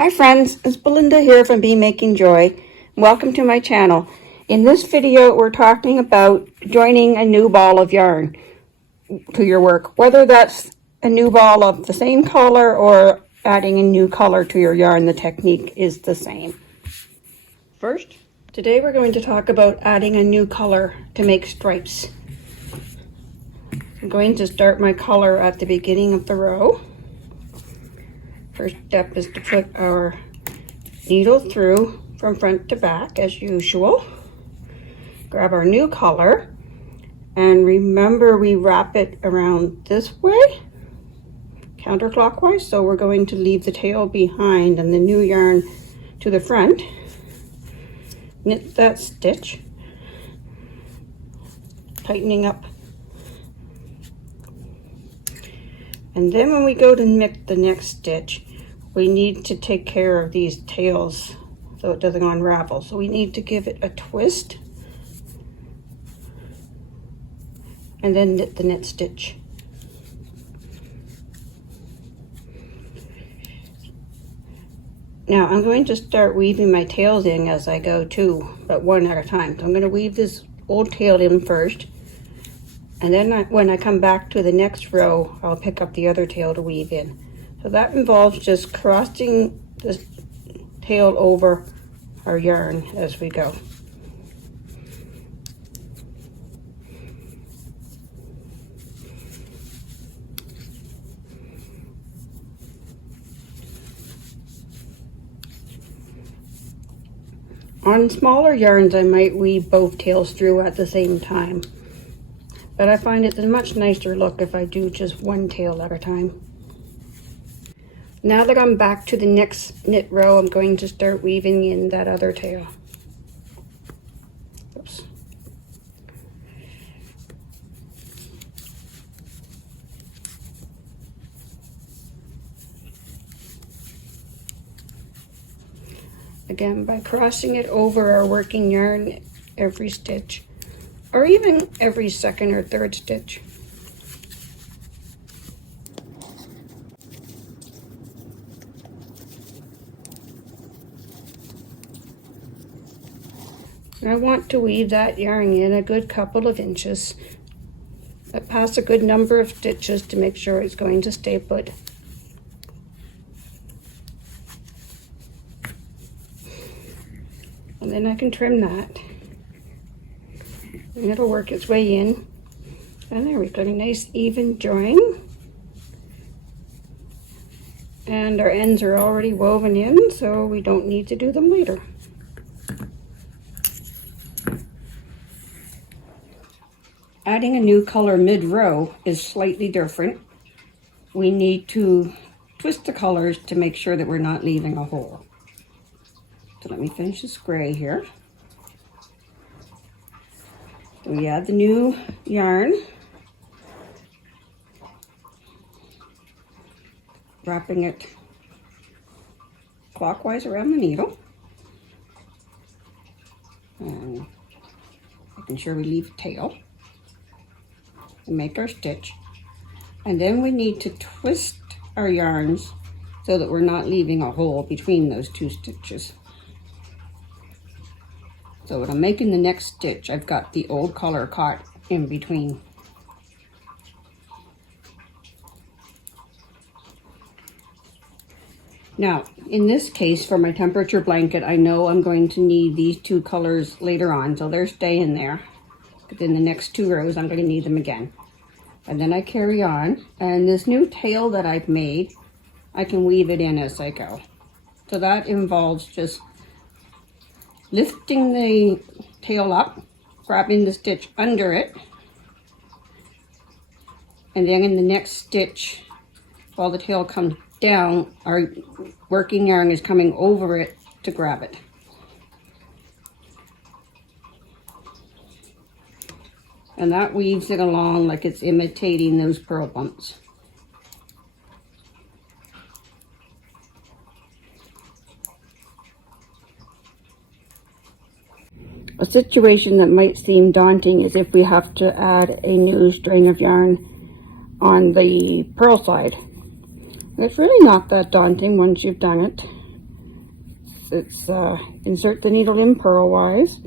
Hi friends, it's Belinda here from BMakingJoy. Welcome to my channel. In this video we're talking about joining a new ball of yarn to your work, whether that's a new ball of the same color or adding a new color to your yarn. The technique is the same. First, today we're going to talk about adding a new color to make stripes. I'm going to start my color at the beginning of the row. First step is to put our needle through from front to back as usual. Grab our new color, and remember we wrap it around this way, counterclockwise, so we're going to leave the tail behind and the new yarn to the front. Knit that stitch, tightening up. And then when we go to knit the next stitch, we need to take care of these tails so it doesn't unravel. So we need to give it a twist and then knit the next stitch. Now I'm going to start weaving my tails in as I go too, but one at a time. So I'm going to weave this old tail in first, and then when I come back to the next row, I'll pick up the other tail to weave in. So that involves just crossing this tail over our yarn as we go. On smaller yarns, I might weave both tails through at the same time, but I find it's a much nicer look if I do just one tail at a time. Now that I'm back to the next knit row, I'm going to start weaving in that other tail. Oops. Again, by crossing it over our working yarn every stitch, or even every second or third stitch. I want to weave that yarn in a good couple of inches. Pass a good number of stitches to make sure it's going to stay put. And then I can trim that. And it'll work its way in. And there we've got a nice even join. And our ends are already woven in, so we don't need to do them later. Adding a new color mid-row is slightly different. We need to twist the colors to make sure that we're not leaving a hole. So let me finish this gray here. So we add the new yarn, wrapping it clockwise around the needle, and making sure we leave a tail. Make our stitch, and then we need to twist our yarns so that we're not leaving a hole between those two stitches. So when I'm making the next stitch, I've got the old color caught in between. Now in this case, for my temperature blanket, I know I'm going to need these two colors later on, so they're staying there. But in the next two rows, I'm going to need them again. And then I carry on, and this new tail that I've made, I can weave it in as I go. So that involves just lifting the tail up, grabbing the stitch under it, and then in the next stitch, while the tail comes down, our working yarn is coming over it to grab it. And that weaves it along like it's imitating those purl bumps. A situation that might seem daunting is if we have to add a new string of yarn on the purl side. It's really not that daunting once you've done it. It's insert the needle in purlwise,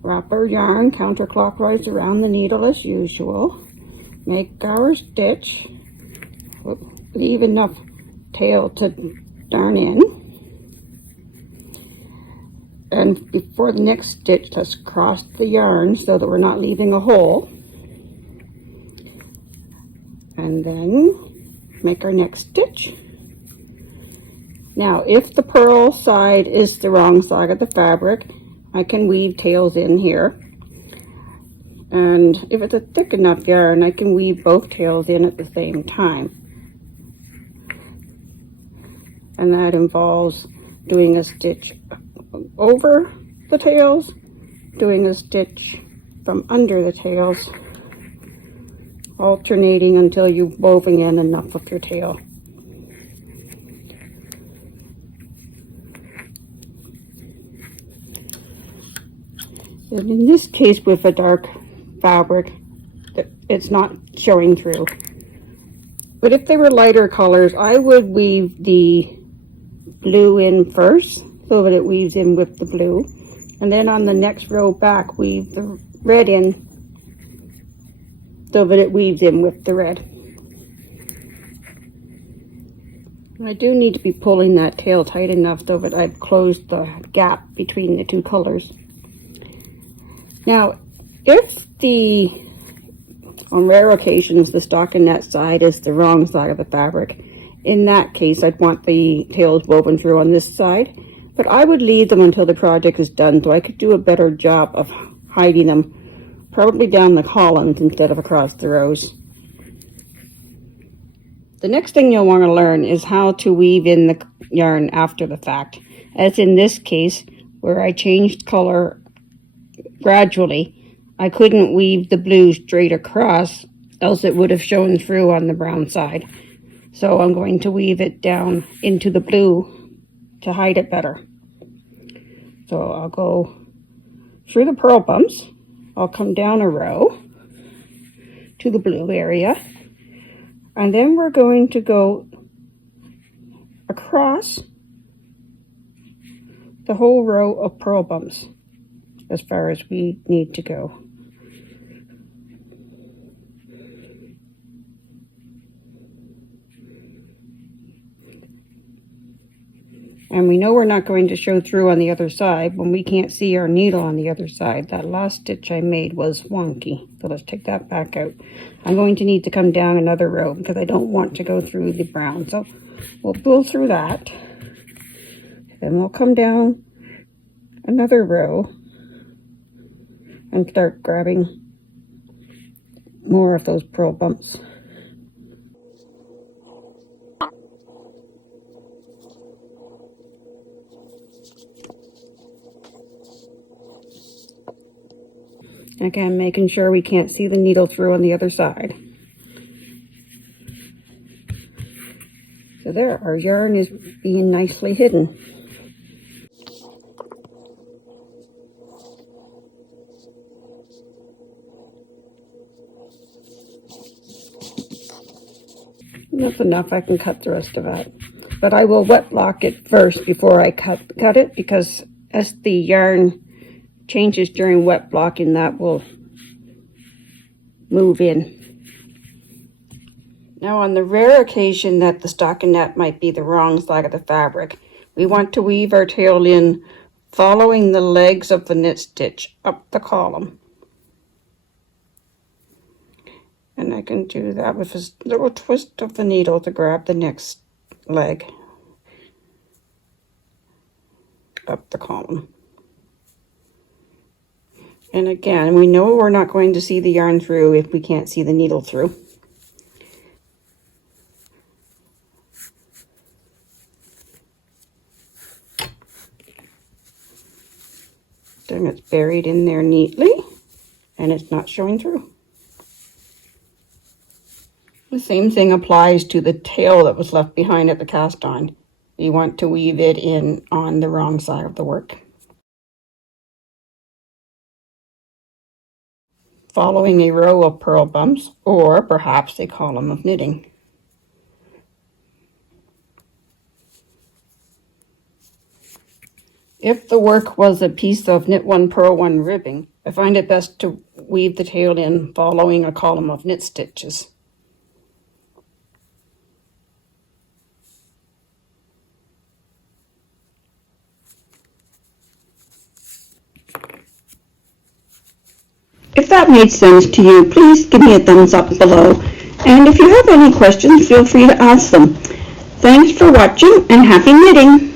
wrap our yarn counterclockwise around the needle as usual, make our stitch, leave enough tail to darn in, and before the next stitch, let's cross the yarn so that we're not leaving a hole, and then make our next stitch. Now, if the purl side is the wrong side of the fabric, I can weave tails in here. And if it's a thick enough yarn, I can weave both tails in at the same time. And that involves doing a stitch over the tails, doing a stitch from under the tails, alternating until you've woven in enough of your tail. And in this case, with a dark fabric, it's not showing through. But if they were lighter colors, I would weave the blue in first so that it weaves in with the blue. And then on the next row back, weave the red in so that it weaves in with the red. I do need to be pulling that tail tight enough so that I've closed the gap between the two colors. Now, if on rare occasions, the stockinette side is the wrong side of the fabric, in that case, I'd want the tails woven through on this side, but I would leave them until the project is done so I could do a better job of hiding them, probably down the columns instead of across the rows. The next thing you'll want to learn is how to weave in the yarn after the fact, as in this case, where I changed color gradually. I couldn't weave the blue straight across, else it would have shown through on the brown side. So I'm going to weave it down into the blue to hide it better. So I'll go through the purl bumps. I'll come down a row to the blue area. And then we're going to go across the whole row of purl bumps as far as we need to go. And we know we're not going to show through on the other side when we can't see our needle on the other side. That last stitch I made was wonky, so let's take that back out. I'm going to need to come down another row because I don't want to go through the brown. So we'll pull through that. Then we'll come down another row and start grabbing more of those purl bumps. Again, making sure we can't see the needle through on the other side. So there, our yarn is being nicely hidden. That's enough, I can cut the rest of that. But I will wet block it first before I cut it, because as the yarn changes during wet blocking, that will move in. Now, on the rare occasion that the stockinette might be the wrong side of the fabric, we want to weave our tail in following the legs of the knit stitch up the column. And I can do that with a little twist of the needle to grab the next leg up the column. And again, we know we're not going to see the yarn through if we can't see the needle through. Then it's buried in there neatly and it's not showing through. The same thing applies to the tail that was left behind at the cast on. You want to weave it in on the wrong side of the work, following a row of purl bumps or perhaps a column of knitting. If the work was a piece of knit one, purl one ribbing, I find it best to weave the tail in following a column of knit stitches. If that made sense to you, please give me a thumbs up below. And if you have any questions, feel free to ask them. Thanks for watching and happy knitting!